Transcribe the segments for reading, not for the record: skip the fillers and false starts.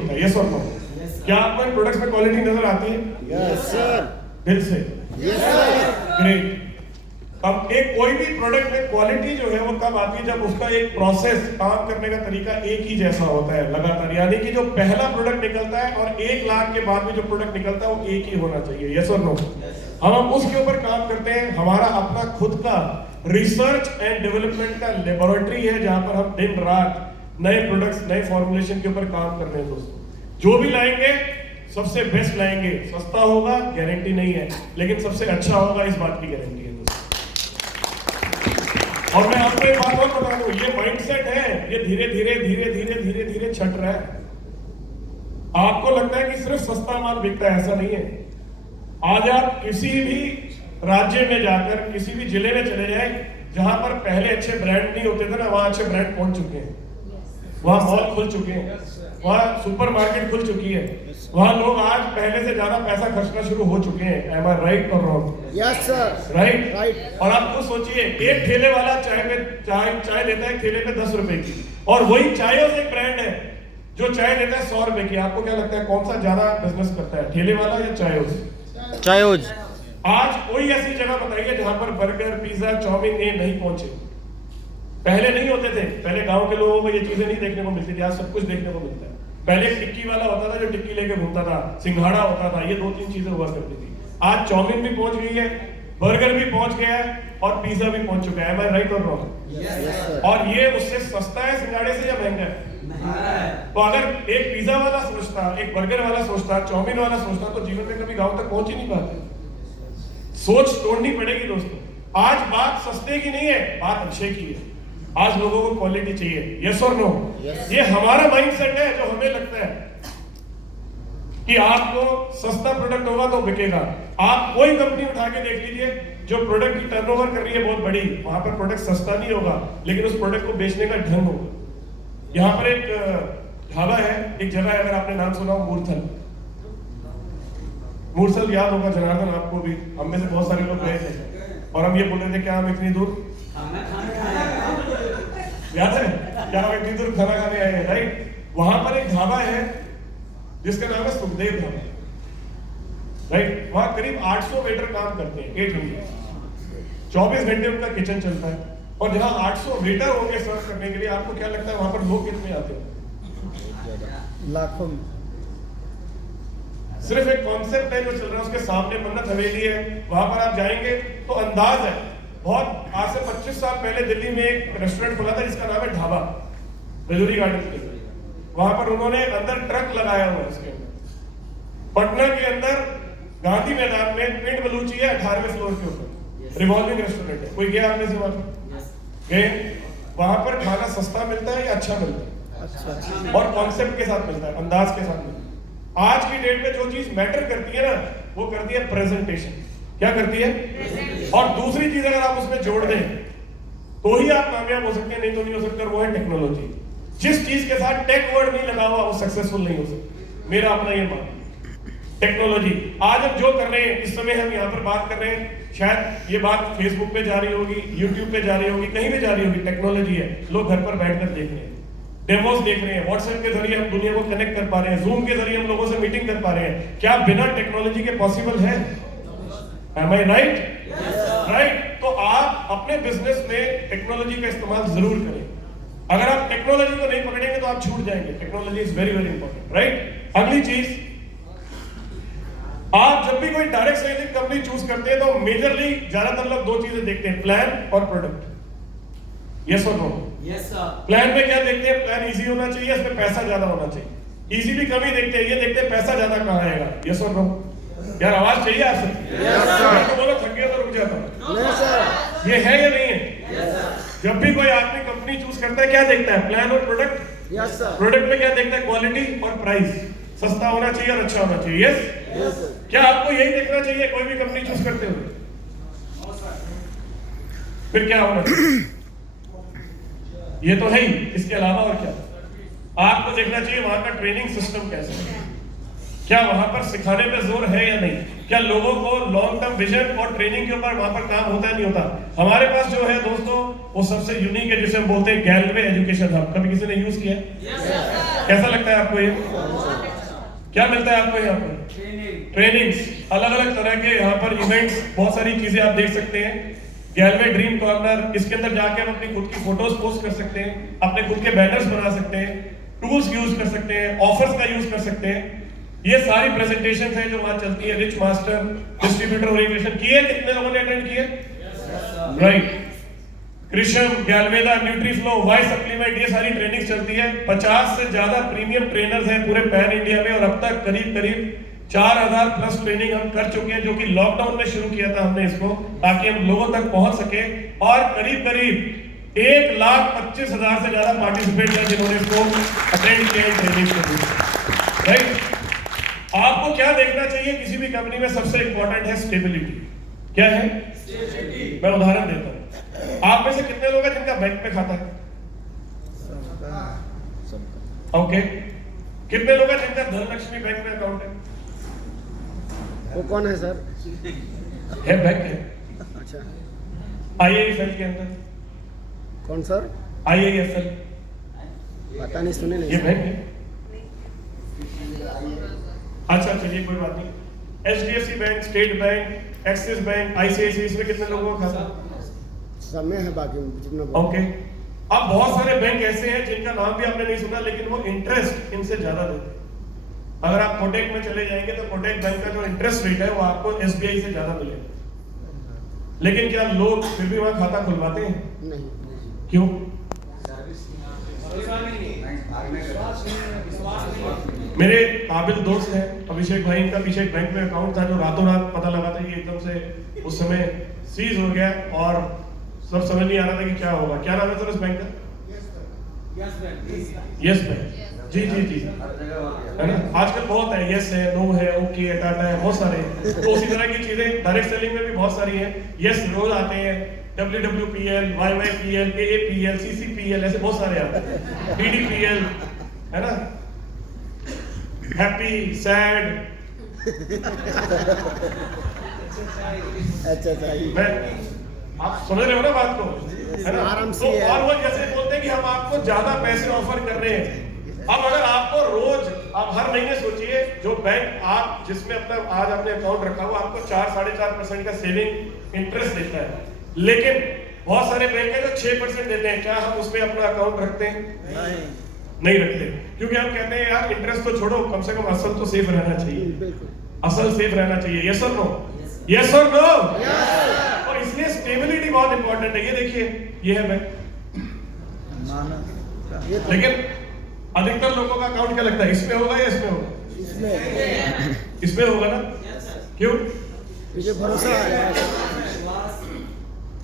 होता है, यस और नो? क्या आपको इन प्रोडक्ट्स में क्वालिटी नजर आती है? Yes sir. दिल से? Yes sir. ग्रेट। अब एक कोई भी प्रोडक्ट में क्वालिटी जो है वो कब आती है? जब उसका एक प्रोसेस, काम करने का तरीका एक ही जैसा होता है लगातार, यानी कि जो पहला प्रोडक्ट निकलता है और 1 लाख के बाद में जो प्रोडक्ट निकलता है वो एक ही होना चाहिए, यस और नो? हम उसके ऊपर काम करते हैं। हमारा अपना खुद का रिसर्च एंड डेवलपमेंट का लेबोरेटरी है जहां पर हम दिन रात नए प्रोडक्ट्स, नए फॉर्मुलेशन के ऊपर काम कर रहे हैं। दोस्तों जो भी लाएंगे सबसे बेस्ट लाएंगे, सस्ता होगा गारंटी नहीं है, लेकिन सबसे अच्छा होगा इस बात की गारंटी है दोस्तों। और मैं आपको एक बात और बता दूं, ये माइंडसेट है, ये धीरे धीरे धीरे धीरे धीरे धीरे छट रहा है। आपको लगता है कि सिर्फ सस्ता माल बिकता है, ऐसा नहीं है। आज आप किसी भी राज्य में जाकर किसी भी जिले में चले जाएं, जहां पर पहले अच्छे ब्रांड नहीं होते थे ना, वहां अच्छे ब्रांड पहुंच चुके हैं, वहां मॉल खुल चुके हैं, वहां सुपरमार्केट खुल चुकी है, वहां लोग आज पहले से ज्यादा पैसा खर्चना शुरू हो चुके हैं। एम आई राइट और wrong? Yes sir. Right. Right. और आप खुद सोचिए, एक ठेले वाला चाय लेता है ठेले पे 10 रुपए की, और वही चायों से एक ब्रांड है जो चाय लेता है 100 रुपए की। आपको क्या लगता है कौन सा ज्यादा बिजनेस करता है, ठेले वाला या चायोज? चायोज। आज कोई ऐसी जगह बताइए जहां पर बर्गर, पिज्जा, चाउमीन ये नहीं पहुंचे। पहले नहीं होते थे, पहले गांव के लोगों को ये चीजें नहीं देखने को मिलती थी, आज सब कुछ देखने को मिलता है। पहले एक टिक्की वाला होता था जो टिक्की लेके घूमता था, सिंघाड़ा होता था, ये 2-3 चीजें हुआ करती थी। आज चाउमीन भी पहुंच गई है, बर्गर भी पहुंच गया है और पिज्जा भी पहुंच चुका है। एम आई राइट और रॉन्ग? और ये उससे सस्ता है सिंघाड़े से या महंगा है? तो अगर एक पिज्जा वाला सोचता, एक बर्गर वाला सोचता, चाउमीन वाला सोचता, तो जीवन में कभी गांव तक पहुंच ही नहीं पाते। सोच तोड़नी पड़ेगी दोस्तों। आज बात सस्ते की नहीं है, बात अच्छे की है। आज लोगों को क्वालिटी चाहिए, यस और नो? ये हमारा माइंडसेट है जो हमें लगता है कि आपको सस्ता प्रोडक्ट होगा तो बिकेगा। आप कोई कंपनी उठा के देख लीजिए जो प्रोडक्ट की टर्नओवर कर रही है बहुत बड़ी, वहां पर प्रोडक्ट सस्ता नहीं होगा, लेकिन उस प्रोडक्ट को बेचने का ढंग होगा। यहाँ पर एक ढाबा है, एक जगह है, अगर आपने नाम सुना हो, मूर्थल। मूर्थल याद होगा जनार्दन आपको भी, हम में से बहुत सारे लोग गए थे और हम ये बोल रहे थे क्या हम इतनी दूर, याद है क्या हम इतनी दूर खाना खाने आए हैं, राइट? वहां पर एक ढाबा है जिसका नाम है सुखदेव ढाबा, राइट? वहां करीब 800 वेटर काम करते हैं, 800, 24 घंटे उनका किचन चलता है। और जहां 800 वेटर होंगे सर्व करने के लिए, आपको क्या लगता है वहां पर लोग कितने आते हैं? लाखों में। सिर्फ एक कॉन्सेप्ट है जो चल रहा है, उसके सामने मन्नत हवेली है, वहां पर आप जाएंगे तो अंदाज है। बहुत आज से 25 साल पहले दिल्ली में एक रेस्टोरेंट खुला था जिसका नाम है ढाबा, रजौरी गार्डन के। वहां पर उन्होंने अंदर ट्रक लगाया हुआ है। उसके अंदर पटना के अंदर गांधी मैदान में पिंड बलूची है, 18वें फ्लोर के ऊपर रिवॉल्विंग रेस्टोरेंट है। कोई गया आपने से वहां गए? वहां पर खाना सस्ता मिलता है या अच्छा मिलता है? अच्छा। और कॉन्सेप्ट के साथ मिलता है, अंदाज के साथ मिलता है। आज की डेट में जो चीज मैटर करती है ना, वो करती है प्रेजेंटेशन। क्या करती है? और दूसरी चीज अगर आप उसमें जोड़ दें तो ही आप कामयाब हो सकते हैं, नहीं तो नहीं हो सकते, और वो है टेक्नोलॉजी। जिस चीज के साथ टेक वर्ड नहीं लगा हुआ वो सक्सेसफुल नहीं हो सकता, मेरा अपना ये मानना। टेक्नोलॉजी आज हम जो कर रहे हैं, इस समय हम यहाँ पर बात कर रहे हैं, शायद ये बात फेसबुक पे जा रही होगी, यूट्यूब पे जा रही होगी, कहीं भी जा रही होगी, टेक्नोलॉजी है। लोग घर पर बैठकर देख रहे हैं, डेमोस देख रहे हैं, व्हाट्सएप के जरिए हम दुनिया को कनेक्ट कर पा रहे हैं, जूम के जरिए हम लोगों से मीटिंग कर पा रहे हैं। क्या बिना टेक्नोलॉजी के पॉसिबल है? एम आई राइट? राइट। तो आप अपने बिजनेस में टेक्नोलॉजी का इस्तेमाल जरूर करें। अगर आप टेक्नोलॉजी को नहीं पकड़ेंगे तो आप छूट जाएंगे। Technology is very very important, right? अगली चीज, आप जब भी कोई डायरेक्ट सेलिंग कंपनी चूज करते हैं तो मेजरली ज्यादातर लोग 2 चीजें देखते हैं, प्लान और प्रोडक्ट। यस और नो? Yes sir. प्लान में क्या देखते हैं? प्लान इजी होना चाहिए, इसमें पैसा ज्यादा होना चाहिए। इजी भी कमी देखते हैं, ये देखते हैं पैसा ज्यादा कहां आएगा। यस और नो? यार आवाज चाहिए आपसे? Yes sir. तो बोलो, थक गया तो रुक जाता हूं। नहीं सर। ये है या नहीं है? Yes sir. जब भी कोई आदमी कंपनी चूज करता है क्या देखता है? प्लान और प्रोडक्ट। Yes sir. प्रोडक्ट में क्या देखता है? क्वालिटी और प्राइस, सस्ता होना चाहिए और अच्छा होना चाहिए। यस? Yes sir. क्या आपको यही देखना चाहिए कोई भी कंपनी चूज करते हुए? फिर क्या होना चाहिए? ये तो है ही, इसके अलावा और क्या? आपको देखना चाहिए वहां का ट्रेनिंग सिस्टम कैसा है, क्या वहां पर सिखाने पे जोर है या नहीं? क्या लोगों को लॉन्ग टर्म विजन और ट्रेनिंग के ऊपर वहां पर काम होता है नहीं होता? हमारे पास जो है दोस्तों वो सबसे यूनिक है, जिसे हम बोलते हैं गैलवे एजुकेशन हब। कभी किसी ने यूज किया? कैसा लगता है आपको ये? क्या मिलता है आपको यहाँ पर? ट्रेनिंग्स, अलग अलग तरह के यहाँ पर इवेंट्स, बहुत सारी चीजें आप देख सकते हैं। गैलवे ड्रीम कॉर्नर, इसके अंदर जाके हम अपनी खुद की फोटोज पोस्ट कर सकते हैं, अपने खुद के बैनर्स बना सकते हैं, टूल्स यूज कर सकते हैं, ऑफर्स का यूज कर सकते हैं। ये सारी प्रेजेंटेशंस हैं जो वहां चलती है। रिच मास्टर, डिस्ट्रीब्यूटर ओरिएंटेशन किए, कितने लोगों ने अटेंड किए? राइट। कृष्ण, गैलवेदा, न्यूट्रीफ्लो, वाई सप्लीमेंट, ये सारी ट्रेनिंग चलती है। 50 से ज्यादा प्रीमियम ट्रेनर्स हैं पूरे पैन इंडिया में, और अब तक करीब करीब 4000 प्लस ट्रेनिंग हम कर चुके हैं, जो कि लॉकडाउन में शुरू किया था हमने इसको, ताकि हम लोगों तक पहुंच सके। और करीब करीब 1,25,000 से ज्यादा पार्टिसिपेंट हैं जिन्होंने इसको अटेंड किया ट्रेनिंग के। राइट। आपको क्या देखना चाहिए किसी भी कंपनी में? सबसे इंपॉर्टेंट है स्टेबिलिटी। क्या है? मैं उदाहरण देता हूं। आप में से कितने लोग हैं जिनका बैंक में खाता है? ओके। कितने लोग हैं जिनका धनलक्ष्मी बैंक में अकाउंट है? वो कौन है सर? है, बैंक है। अच्छा, IIFL के अंदर। कौन सर? IIFL, पता नहीं, सुने नहीं ये सर। बैंक है। अच्छा चलिए कोई बात नहीं। HDFC bank, state bank, axis bank, ICICI, इसमें कितने लोगों का खाता? समय है बाकी जितना। ओके। अब बहुत सारे बैंक ऐसे हैं जिनका नाम भी आपने नहीं सुना, लेकिन वो इंटरेस्ट इनसे ज्यादा देते हैं। अगर आप कोटेक में चले जाएंगे तो कोटेक बैंक का जो इंटरेस्ट रेट है वो आपको SBI से ज्यादा मिलेगा। लेकिन क्या लोग फिर भी वहां खाता खुलवाते हैं? नहीं। क्यों? मेरे काबिल दोस्त हैं अभिषेक भाई, इनका पीछे एक बैंक में अकाउंट था जो रातों रात पता लगा था कि एकदम से उस समय सीज हो गया, और सब समझ नहीं आ रहा था कि क्या होगा। क्या नाम है सर उस बैंक का? Yes bank. जी जी जी, है ना? आजकल बहुत है, यस है, नो है, ओके है, टाटा है, बहुत सारे हैं। तो उसी तरह की चीजें डायरेक्ट सेलिंग में भी बहुत सारी हैं। यस रोज आते हैं, WWPL, YYPL, AAPL, CCPL, ऐसे बहुत सारे आते हैं, DDPL, है ना? Happy, sad. अच्छा सही। मैं, आप समझ रहे हो ना बात को, है ना? आराम तो से है। और वो जैसे बोलते हैं कि हम आपको ज्यादा पैसे ऑफर कर रहे हैं। अब अगर आपको रोज, आप हर महीने सोचिए, जो बैंक आप जिसमें अपना आज आपने अकाउंट रखा हुआ आपको 4-4.5% का सेविंग इंटरेस्ट देता है, लेकिन बहुत सारे बैंक है जो 6% देते हैं। क्या हम उसमें अपना अकाउंट रखते हैं? नहीं रखते, क्योंकि हम कहते हैं यार इंटरेस्ट तो छोड़ो, कम से कम असल तो सेफ रहना चाहिए। बिल्कुल, असल सेफ रहना चाहिए। यस और नो? यस और नो? और इसलिए स्टेबिलिटी बहुत इंपॉर्टेंट है। ये देखिए, ये है बैंक, लेकिन अधिकतर लोगों का अकाउंट क्या लगता है, इसमें होगा या इसमें होगा? इसमें होगा ना? क्यों? मुझे भरोसा है।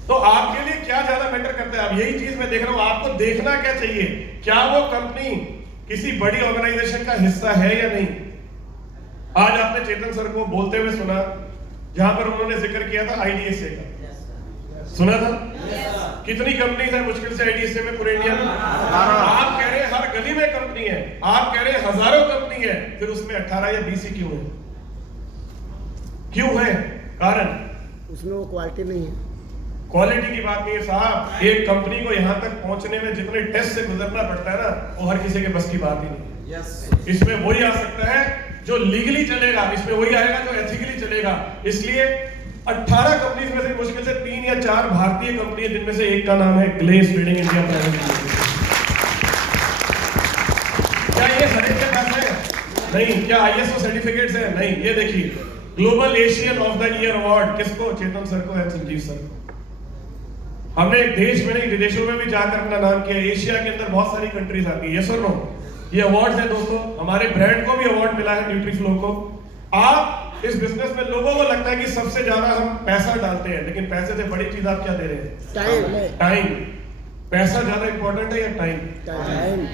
तो आपके लिए क्या ज्यादा मैटर करता है? अब यही चीज मैं देख रहा हूं, आपको देखना क्या चाहिए, क्या वो कंपनी किसी बड़ी ऑर्गेनाइजेशन का हिस्सा है या नहीं। आज आपने चेतन सर को बोलते हुए सुना, जहां पर उन्होंने जिक्र किया था IDSA का, सुना था? कितनी कंपनीज है मुश्किल से IDSA में पूरे इंडिया में? आप कह रहे हैं हर गली में कंपनी है, आप कह रहे हैं हजारों कंपनी है, फिर उसमें 18 या 20 ही क्यों है? क्यों है? कारण उसमें वो क्वालिटी नहीं है। क्वालिटी की बात नहीं है साहब। एक कंपनी को यहाँ तक पहुंचने में जितने टेस्ट से गुजरना पड़ता है ना, वो हर किसी के बस की बात ही नहीं है। इसमें वही आ सकता है जो लीगली चलेगा, इसमें वही आएगा जो एथिकली चलेगा। इसलिए 18 कंपनीज में से मुश्किल से 3 या 4 भारतीय कंपनी है, जिनमें से एक का नाम है glace trading India private limited. क्या ये हर एक के पास है? नहीं। क्या ISO सर्टिफिकेट्स है? नहीं। ये देखिए, global Asian of the year award किसको? चेतन सर को एंड संजीव सर को। हमने देश में नहीं विदेशों में भी जाकर अपना नाम किया। एशिया के अंदर बहुत सारी कंट्रीज आती है। यस और नो? ये अवार्ड्स हैं दोस्तों। हमारे ब्रांड को भी अवार्ड मिला है, न्यूट्रीफ्लो को। आप इस बिजनेस में, लोगों को लगता है कि सबसे ज्यादा हम पैसा डालते हैं, लेकिन पैसे से बड़ी चीज आप क्या दे रहे हैं? टाइम। टाइम। पैसा ज्यादा इंपॉर्टेंट है या टाइम? टाइम।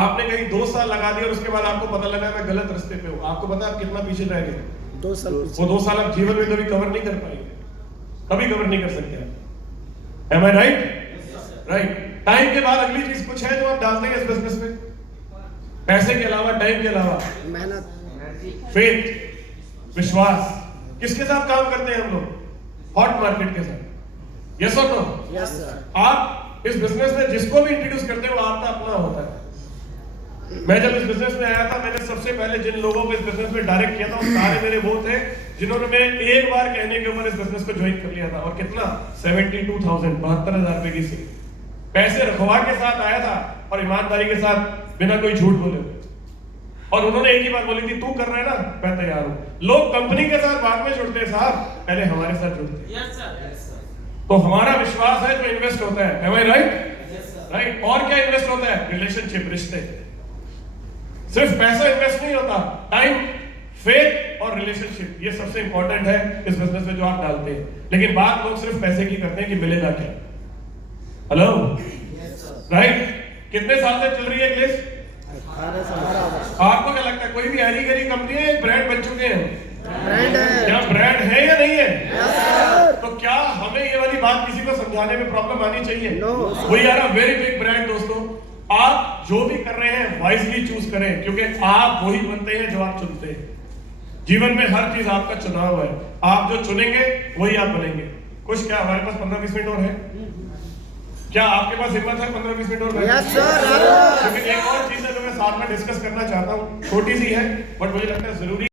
आपने कहीं 2 साल लगा दिया और उसके बाद आपको पता लगा मैं गलत रास्ते पे हूँ, आपको पता आप कितना पीछे रह गए? 2 साल। वो 2 साल आप जीवन में कभी कवर नहीं कर पाएंगे, कभी कवर नहीं कर सकते आप। Am I right? Right. Time के बाद अगली चीज कुछ है जो आप डालते हैं इस बिजनेस में? पैसे के अलावा, टाइम के अलावा मेहनत। फेथ, विश्वास। किसके साथ काम करते हैं हम लोग? हॉट मार्केट के साथ। यस और नो? Yes sir. आप इस बिजनेस में जिसको भी इंट्रोड्यूस करते हो आपका अपना होता है। मैं जब इस बिजनेस में आया था, मैंने सबसे पहले जिन लोगों को इस बिजनेस में डायरेक्ट किया था वो सारे मेरे वो थे जिन्होंने मैं एक बार कहने के ऊपर इस बिजनेस को ज्वाइन कर लिया था। और कितना? 72,000, 72,000 रुपए की सी पैसे रखवा के साथ आया था और ईमानदारी के साथ, बिना कोई झूठ बोले। और उन्होंने एक ही बात बोली थी, तू कर रहा है ना, मैं तैयार हूं। लोग कंपनी के साथ बाद में जुड़ते हैं साहब, पहले हमारे साथ जुड़ते हैं। तो हमारा विश्वास है जो इन्वेस्ट होता है। Am I right? राइट। और क्या इन्वेस्ट होता है? रिलेशनशिप, रिश्ते। सिर्फ पैसा इन्वेस्ट नहीं होता, टाइम, फेथ और रिलेशनशिप, ये सबसे इंपॉर्टेंट है इस बिजनेस में जो आप डालते हैं। लेकिन बात लोग सिर्फ पैसे की करते हैं कि मिलेगा क्या। Hello, right. कितने साल से चल रही है ग्लेस? 18 से 12 वर्ष। आपको क्या लगता है कोई भी हरी गरी कंपनी है, ब्रांड बन चुके हैं? ब्रांड है। क्या ब्रांड है या नहीं है? Yes sir. तो क्या हमें ये वाली बात किसी को समझाने में प्रॉब्लम आनी चाहिए? No. We are a very big brand दोस्तों। आप जो भी कर रहे हैं वाइजली चूज करें, क्योंकि आप वही बनते हैं जो आप चुनते हैं। जीवन में हर चीज आपका चुनाव है, आप जो चुनेंगे वही आप बनेंगे। कुछ क्या हमारे पास 15-20 मिनट और है? क्या आपके पास हिम्मत है 15-20 मिनट और? Yes sir. लेकिन एक और चीज है जो मैं साथ में डिस्कस करना चाहता हूँ, छोटी सी है बट मुझे लगता है जरूरी।